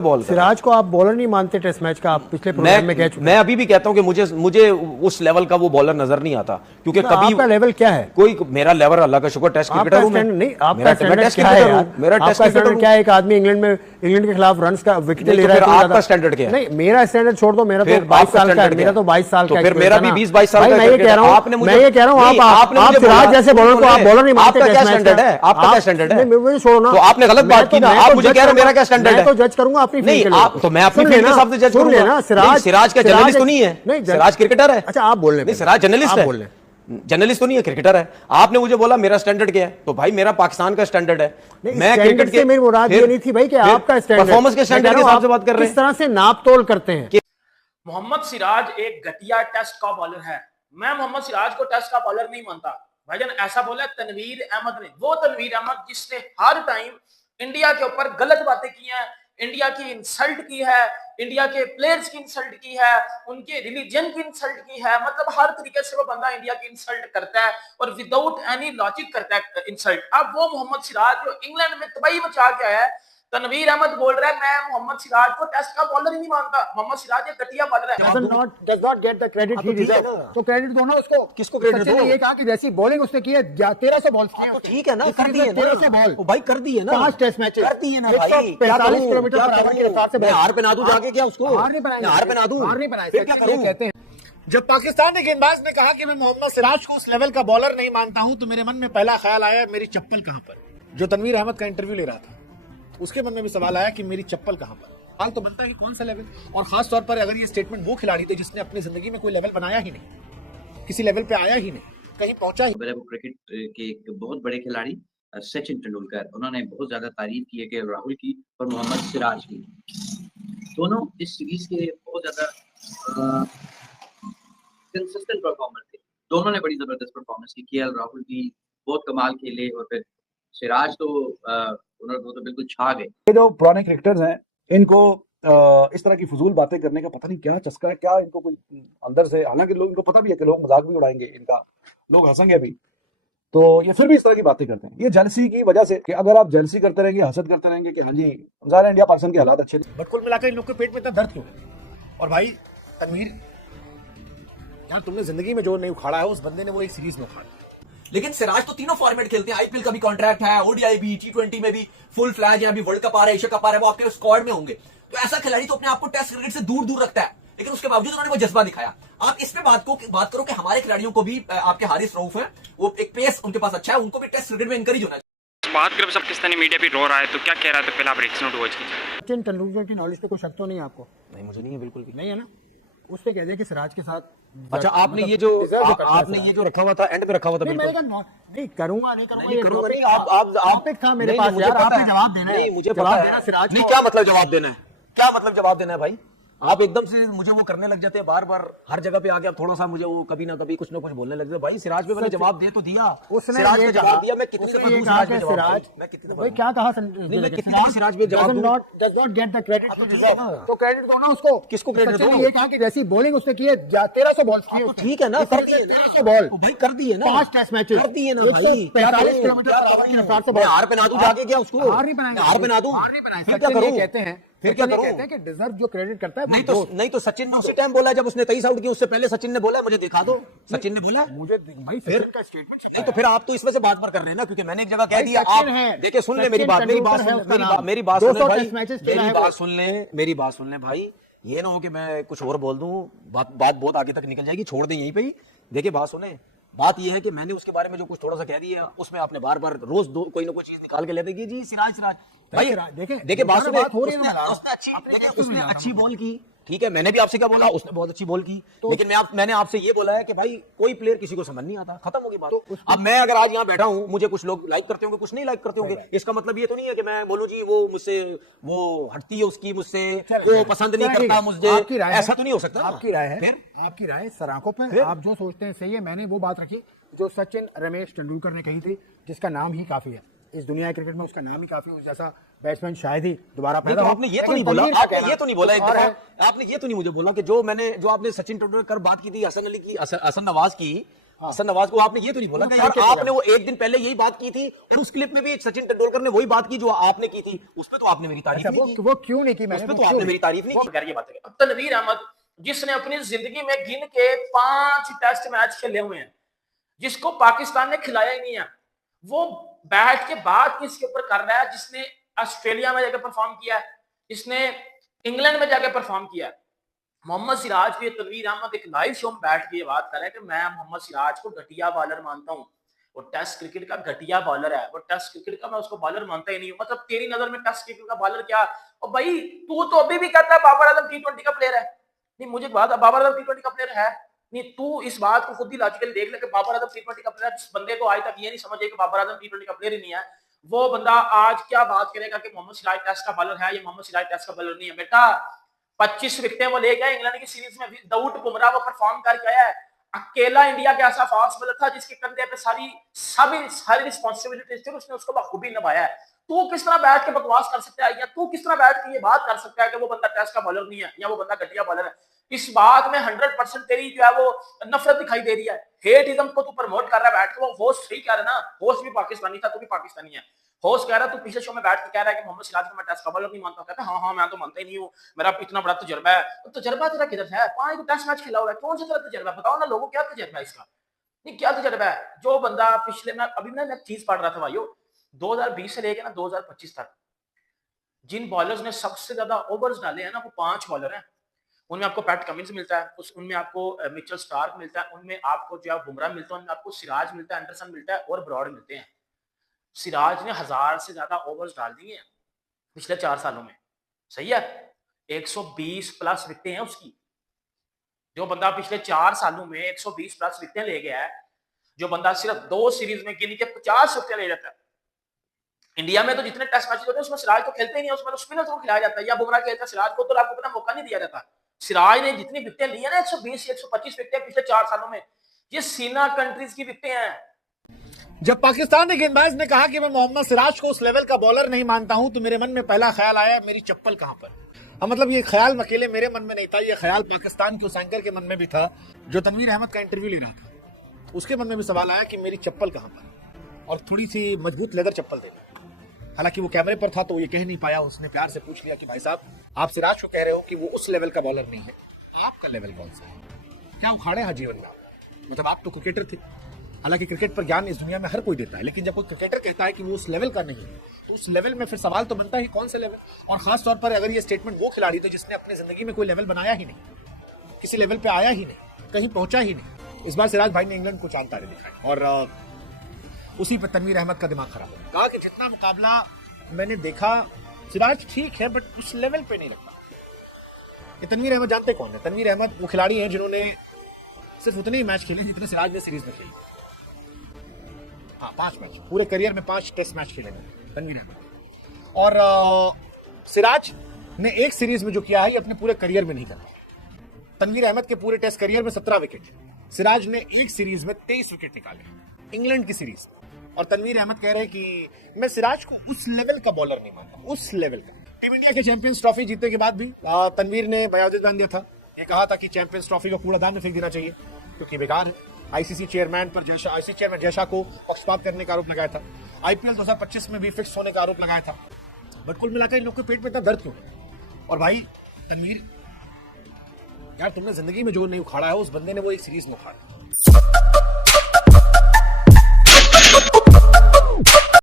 Ball Siraj को आप bowler नहीं मानते टेस्ट मैच का? आप पिछले प्रोग्राम में कह चुके हैं। मैं अभी भी कहता हूं कि मुझे उस लेवल का वो बॉलर नजर नहीं आता, क्योंकि कभी आपका लेवल क्या है? कोई मेरा लेवल अल्लाह का शुक्र टेस्ट क्रिकेटर हूं मैं। नहीं, आपका स्टैंडर्ड क्या है यार? मेरा टेस्ट क्रिकेटर क्या है? एक आदमी इंग्लैंड के खिलाफ रन्स का विकेट ले रहा है, आपका स्टैंडर्ड क्या है? नहीं, मेरा स्टैंडर्ड छोड़ दो, मेरा तो 22 साल का है, मेरा तो 22 साल का है। फिर मेरा भी 20-22 साल का है। मैं ये कह रहा हूं आप सिराज जैसे बॉलर को आप बॉलर नहीं मानते। आपका क्या स्टैंडर्ड है? आपका क्या स्टैंडर्ड है? मुझे छोड़ो ना, तो आपने गलत बात की ना। आप मुझे कह रहे हो मेरा क्या स्टैंडर्ड है? मैं तो जज करूंगा अपनी फील्ड के लिए। नहीं, तो मैं अपनी फील्ड के हिसाब से जज करूंगा। सिराज का जर्नलिस्ट तो नहीं है, सिराज क्रिकेटर है। अच्छा, आप बोल रहे हैं सिराज जर्नलिस्ट है, जर्नलिस्ट तो नहीं है, क्रिकेटर है। आपने मुझे बोला मेरा स्टैंडर्ड क्या है, तो भाई मेरा पाकिस्तान का स्टैंडर्ड है। मैं क्रिकेट के मेरी मुराद ये नहीं थी भाई कि आपका स्टैंडर्ड, परफॉर्मेंस के स्टैंडर्ड के हिसाब से बात कर रहे हैं। किस तरह से नाप तोल करते हैं? मोहम्मद सिराज एक घटिया टेस्ट का बॉलर है। मैं मोहम्मद सिराज को टेस्ट का बॉलर नहीं मानता। भाईजान ऐसा बोला तनवीर अहमद ने, वो तनवीर अहमद जिसने हर टाइम इंडिया के ऊपर गलत बातें की हैं, इंडिया की इंसल्ट की है, इंडिया के प्लेयर्स की इंसल्ट की है, उनके रिलीजन की इंसल्ट की है। मतलब हर तरीके से वो बंदा इंडिया की इंसल्ट करता है और विदाउट एनी लॉजिक करता है इंसल्ट। अब वो मोहम्मद सिराज जो इंग्लैंड में तबाही मचा के आया है, तनवीर अहमद बोल रहा है मैं मोहम्मद सिराज को टेस्ट का बॉलर ही नहीं मानता। मोहम्मद सिराज एक घटिया बॉलर है। does not get the credit he deserves। तो क्रेडिट दो ना उसको। किसको क्रेडिट दो? ये कहा कि जैसी बॉलिंग उसने की है, 1300 बॉल्स किए, तो ठीक है ना, कर दिए ना 1300 बॉल। ओ भाई कर दिए ना, 5 टेस्ट मैचेस कर दिए ना भाई। 45 किलोमीटर पर आवर की रफ्तार से मैं हार पे ना दूं जाके क्या उसको? हार नहीं बनाएंगे, हार पे ना दूं, हार नहीं बनाएंगे, फिर क्या करूं? कहते हैं। जब पाकिस्तानी गेंदबाज ने कहा कि मैं मोहम्मद सिराज को उस लेवल का बॉलर नहीं मानता हूं, तो मेरे मन में पहला ख्याल आया मेरी चप्पल कहां पर। जो तनवीर अहमद का इंटरव्यू ले रहा था, उसके मन में भी सवाल आया कि मेरी चप्पल कहां पर। हाल तो बनता है कि कौन सा लेवल, और खास तौर पर अगर ये स्टेटमेंट वो खिलाड़ी थे जिसने अपनी जिंदगी में कोई लेवल बनाया ही नहीं, किसी लेवल पे आया ही नहीं, कहीं पहुंचा ही। वो क्रिकेट के एक बहुत बड़े खिलाड़ी सचिन तेंदुलकर, उन्होंने बहुत ज्यादा तारीफ की है कि राहुल की और मोहम्मद सिराज की। दोनों इस सीरीज के बहुत ज्यादा कंसिस्टेंट परफॉर्मर थे। दोनों ने बड़ी जबरदस्त परफॉर्मेंस की। केएल राहुल भी बहुत कमाल खेले, और फिर सिराज तो वो तो बिल्कुल छा गए। ये जो पुराने क्रिकेटर्स हैं, इनको इस तरह की फजूल बातें करने का पता नहीं क्या चस्का है, क्या इनको कोई अंदर से, हालांकि लोग इनको पता भी है कि लोग मजाक भी उड़ाएंगे इनका, लोग हंसेंगे भी, तो ये फिर भी इस तरह की बातें करते हैं। ये जेलसी की वजह से, कि अगर आप जेलसी करते रहेंगे, हसद करते रहेंगे कि हाँ जी ज़ाहिर है इंडिया पाकिस्तान के हालात अच्छे नहीं, बट कुल मिलाकर इन लोग के पेट में इतना दर्द क्यों है? और भाई तनवीर यार, तुमने जिंदगी में जो नहीं उखाड़ा है, उस बंदे ने वो एक सीरीज में उखाड़ा। लेकिन सिराज तो तीनों फॉर्मेट खेलते हैं, आईपीएल का भी कॉन्ट्रैक्ट है, ओडीआई भी, T20 में भी फुल फ्लैज है, अभी वर्ल्ड कप आ रहा है, एशिया कप आ रहा है, वो आपके स्क्वाड में होंगे। तो ऐसा खिलाड़ी तो अपने आप को टेस्ट क्रिकेट से दूर दूर रखता है, लेकिन उसके बावजूद उन्होंने वो जज्बा दिखाया। आप इस पे बात करो कि हमारे खिलाड़ियों को भी, आपके हारिस रऊफ है, वो एक पेस उनके पास अच्छा है, उनको भी टेस्ट क्रिकेट में एनकरेज होना चाहिए। बात करें सब पाकिस्तानी मीडिया भी रो रहा है, तो क्या कह रहा है? तो पहले आप रिएक्शन वॉच कीजिए। सचिन तेंदुलकर की नॉलेज पे कोई शक तो नहीं आपको? नहीं, मुझे नहीं है, बिल्कुल भी नहीं है ना। उससे कह दिया कि सिराज के साथ, अच्छा आपने ये जो रखा हुआ था, एंड पे रखा हुआ था, बिल्कुल नहीं करूंगा, नहीं करूंगा, नहीं करूंगा, नहीं आप टॉपिक था मेरे पास यार, आपने जवाब देना है। नहीं, मुझे जवाब पता देना है सिराज नहीं, को। क्या मतलब जवाब देना है? क्या मतलब जवाब देना है भाई? आप एकदम से मुझे वो करने लग जाते हैं, बार बार हर जगह पे आके आप थोड़ा सा मुझे वो कभी ना कभी कुछ ना कुछ बोलने लगते हैं। भाई सिराज पे मैंने जवाब दे तो दिया, उसने सिराज ये पे जवाब दिया। मैं कितनी दफा दूं सिराज पे जवाब? सिराज मैं कितनी दफा भाई क्या कहा? नहीं, मैं कितनी दफा सिराज पे जवाब दूं? does not get the credit he तो ठीक deserves। है ना। तो क्रेडिट दो ना उसको। किसको credit सचिन ने दो? ये कहा कि जैसी बॉलिंग उसने की है, 1300 बॉल्स किए तो उसने। ठीक है ना, कर दिए ना 1300 बॉल, तो भाई कर दिए ना, 5 टेस्ट मैचेस, कर दिए ना भाई। 45 किलोमीटर पर आवर की रफ्तार से मैं हार पे ना दूं जाके क्या उसको? हार नहीं बनाएंगे, हार पे ना दूं, हार नहीं बनाएंगे। फिर क्या सचिन ये करूं? कहते हैं, फिर क्या करूं? कहते हैं कि डिजर्व जो क्रेडिट करता है वो नहीं तो सचिन ने उसी टाइम बोला जब उसने 23 आउट किए, उससे पहले सचिन ने बोला मुझे दिखा दो। सचिन ने बोला मुझे भाई फिर का स्टेटमेंट नहीं, तो फिर आप तो इस वजह से बात पर कर रहे हैं ना, क्योंकि मैंने एक जगह कह भाई दिया। सचिन आप है, देखिए, सुन ले सचिन मेरी बात, तेंदुलकर है उसका नाम। मेरी बात सुन ले 200 भाई, टेस्ट मैचेस खेला मेरी है बात वो। सुन ले भाई। ये ना हो कि मैं कुछ और बोल दूं, बात बहुत आगे तक निकल जाएगी, छोड़ दें यहीं पे ही। देखिए बात सुने, बात यह है कि मैंने उसके बारे में जो कुछ थोड़ा सा कह दिया, उसमें आपने बार बार रोज कोई ना कोई चीज निकाल के ले देगी जी सिराज भाई। देखिए बात सुने, उसने अच्छी बॉल की, ठीक है, मैंने भी आपसे क्या बोला, उसने बहुत अच्छी बॉल की, लेकिन मैंने आपसे ये बोला है कि भाई कोई प्लेयर किसी को समझ नहीं आता, खत्म होगी बात। अब मैं अगर आज यहाँ बैठा हूँ, मुझे कुछ लोग लाइक करते होंगे, कुछ नहीं लाइक करते होंगे, इसका मतलब ये तो नहीं है कि मैं बोलूँ जी वो मुझसे वो हटती है, उसकी मुझसे वो पसंद नहीं करता मुझे, ऐसा तो नहीं हो सकता। आपकी राय है, फिर आपकी राय सराखों पे, आप जो सोचते हैं सही है। मैंने वो बात रखी जो सचिन रमेश तेंदुलकर ने कही थी, जिसका नाम ही काफी है इस दुनिया क्रिकेट में, उसका नाम ही काफी, उस जैसा बैट्समैन शायद ही दोबारा पैदा हो। आपने ये तो नहीं बोला, आपने ये तो नहीं बोला, आपने ये तो नहीं मुझे बोला कि जो आपने सचिन तेंदुलकर बात की थी, हसन नवाज की, हसन नवाज को आपने ये तो नहीं बोला कि यार आपने वो एक दिन पहले यही बात की थी और उस क्लिप में भी सचिन तेंदुलकर ने वही बात की जो आपने की थी, उस पे तो आपने मेरी तारीफ नहीं की। वो क्यों नहीं की? उस मैंने पे तो आपने मेरी तारीफ नहीं की। अगर ये बात है, अब तनवीर अहमद जिसने अपनी जिंदगी में गिन के 5 टेस्ट मैच खेले हुए हैं, जिसको पाकिस्तान ने खिलाया ही नहीं है, वो बैठ के बात किसके ऊपर कर रहा है? जिसने ऑस्ट्रेलिया में जाकर परफॉर्म किया है, इसने इंग्लैंड में जाकर परफॉर्म किया है। मोहम्मद सिराज भी, तनवीर अहमद एक लाइव शो में बैठ के ये बात कर रहा है कि मैं मोहम्मद सिराज को घटिया बॉलर मानता हूं, वो टेस्ट क्रिकेट का घटिया बॉलर है, वो टेस्ट क्रिकेट का मैं उसको बॉलर मानता ही नहीं हूं। मतलब तेरी नजर में टेस्ट क्रिकेट का बॉलर क्या? और भाई तू तो अभी भी कहता है बाबर आजम T20 का प्लेयर है। नहीं, मुझे बात, बाबर आजम T20 का प्लेयर है नहीं, तू इस बात को खुद ही लॉजिकली देख ले कि बाबर आजम T20 का प्लेयर। जिस बंदे को आज तक ये नहीं समझे कि बाबर आजम T20 का प्लेयर ही नहीं है, वो बंदा आज क्या बात करेगा कि मोहम्मद सिराज टेस्ट का बॉलर है या मोहम्मद सिराज टेस्ट का बॉलर नहीं है? बेटा 25 विकेटें वो लेके आए इंग्लैंड की सीरीज में, दाऊद बुमराह वो परफॉर्म करके आया है। अकेला इंडिया के ऐसा फास्ट बॉलर था जिसके कंधे पे सारी रिस्पांसिबिलिटी थी, उसने उसको बखूबी निभाया है। तू किस तरह बैठ के बकवास कर सकता है, या तू किस तरह बैठ के ये बात कर सकता है कि वो बंदा टेस्ट का बॉलर नहीं है या वो बंदा घटिया बॉलर है? इस बात में 100% तेरी जो है वो नफरत दिखाई दे रही है, हेटिज्म को तू प्रमोट कर रहा है बैठ के। वो होस्ट सही कह रहा है ना, होस्ट भी पाकिस्तानी था, तू भी पाकिस्तानी है। होस्ट कह रहा है, तू पिछले शो में बैठ के कह रहा है कि मोहम्मद सिराज को मैं टेस्ट का बॉलर नहीं मानता। कहता है हाँ मैं तो मानता ही नहीं हूँ, मेरा इतना बड़ा तजुर्बा है। तो तजुर्बा तेरा किधर से है? 5 टेस्ट मैच खेला हुआ है, कौन सा तेरा तजुर्बा? बताओ ना लोगों, क्या तजुर्बा है इसका? नहीं, क्या तजुर्बा है? जो बंदा पिछले में अभी मैं एक चीज पढ़ रहा था भाइयों, 2020 से लेकर ना 2025 तक जिन बॉलर्स ने सबसे ज्यादा ओवर्स डाले हैं ना, वो 5 बॉलर हैं। उनमें आपको पैट कमिंस मिलता है, उनमें आपको मिचेल स्टार्क मिलता है, उनमें आपको जो है बुमराह मिलता है, उनमें आपको सिराज मिलता है, एंडरसन मिलता है और ब्रॉड मिलते हैं। सिराज ने 1000 से ज्यादा ओवर्स डाल दिए हैं पिछले 4 सालों में, सही है? 120 प्लस विकेटें हैं उसकी। जो बंदा पिछले 4 सालों में 120 प्लस विकेटें ले गया है, जो बंदा सिर्फ 2 सीरीज में गिन के 50 विकेटें ले जाता है। इंडिया में तो जितने टेस्ट मैचेस होते हैं उसमें सिराज तो खेलते ही नहीं है, उसमें तो स्पिनर्स को खिलाया जाता है या बुमराह खेलता है। सिराज को तो आपको पता मौका नहीं दिया जाता। सिराज ने जितनी विकेटें ली है ना, 120 से 125 विकेटें पिछले 4 सालों में, ये सीना कंट्रीज की विकेटें हैं। जब पाकिस्तानी गेंदबाज ने कहा कि मैं मोहम्मद सिराज को उस लेवल का बॉलर नहीं मानता हूं, तो मेरे मन में पहला ख्याल आया मेरी चप्पल कहां पर। मतलब ये ख्याल अकेले मेरे मन में नहीं था, ये ख्याल पाकिस्तान के उस एंकर के मन में भी था जो तनवीर अहमद का इंटरव्यू ले रहा था। उसके मन में भी सवाल आया कि मेरी चप्पल कहां पर, और थोड़ी सी मजबूत लेदर चप्पल देना। हालांकि वो कैमरे पर था तो ये कह नहीं पाया, उसने प्यार से पूछ लिया कि भाई साहब, आप सिराज को कह रहे हो कि वो उस लेवल का बॉलर नहीं है, आपका लेवल कौन सा है? क्या उखाड़े हैं जीवन में? मतलब आप तो क्रिकेटर थे। हालांकि क्रिकेट पर ज्ञान इस दुनिया में हर कोई देता है, लेकिन जब कोई क्रिकेटर कहता है कि वो उस लेवल का नहीं है, तो उस लेवल में फिर सवाल तो बनता है कौन से लेवल। और खास तौर पर अगर ये स्टेटमेंट वो खिलाड़ी थे जिसने अपनी जिंदगी में कोई लेवल बनाया ही नहीं, किसी लेवल पे आया ही नहीं, कहीं पहुंचा ही नहीं। इस बार सिराज भाई ने इंग्लैंड को चांद तारे दिखाए और उसी पर तनवीर अहमद का दिमाग खराब हो। कहा कि जितना मुकाबला मैंने देखा, सिराज ठीक है बट उस लेवल पे नहीं लगता। ये तनवीर अहमद जानते कौन है? तनवीर अहमद वो खिलाड़ी हैं जिन्होंने सिर्फ उतने ही मैच खेले जितने सिराज ने सीरीज में खेले। हाँ, 5 मैच पूरे करियर में 5 टेस्ट मैच खेले तनवीर अहमद। और सिराज ने एक सीरीज में जो किया है ये अपने पूरे करियर में नहीं करा। तनवीर अहमद के पूरे टेस्ट करियर में 17 विकेट, सिराज ने एक सीरीज में 23 विकेट निकाले, इंग्लैंड की सीरीज। और तनवीर अहमद कह रहे हैं कि मैं सिराज को उस लेवल का बॉलर नहीं मानता, उस लेवल का। टीम इंडिया के चैंपियंस ट्रॉफी जीतने के बाद भी तनवीर ने बयान दिया था, ये कहा था कि चैंपियंस ट्रॉफी को कूड़ादान में फेंक देना चाहिए क्योंकि बेकार है। आईसीसी चेयरमैन जय शाह को पक्षपात करने का आरोप लगाया था। आईपीएल 2025 में भी फिक्स होने का आरोप लगाया था। बट कुल मिलाकर इन लोग के पेट में इतना दर्द क्यों है? और भाई तनवीर, यार तुमने जिंदगी में जो नहीं उखाड़ा है उस बंदे ने वो एक सीरीज में उखाड़ा।